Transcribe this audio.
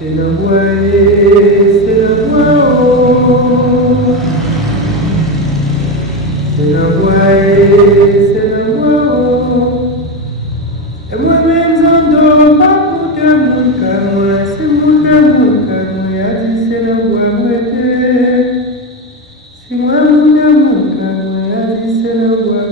C'est la voix, oh. C'est la voix, oh. Et moi-même, j'entends pas pour te montrer, moi, si vous te montrer, moi, y'a dit c'est la voix, moi, si moi, vous te montrer, moi, y'a dit c'est la voix.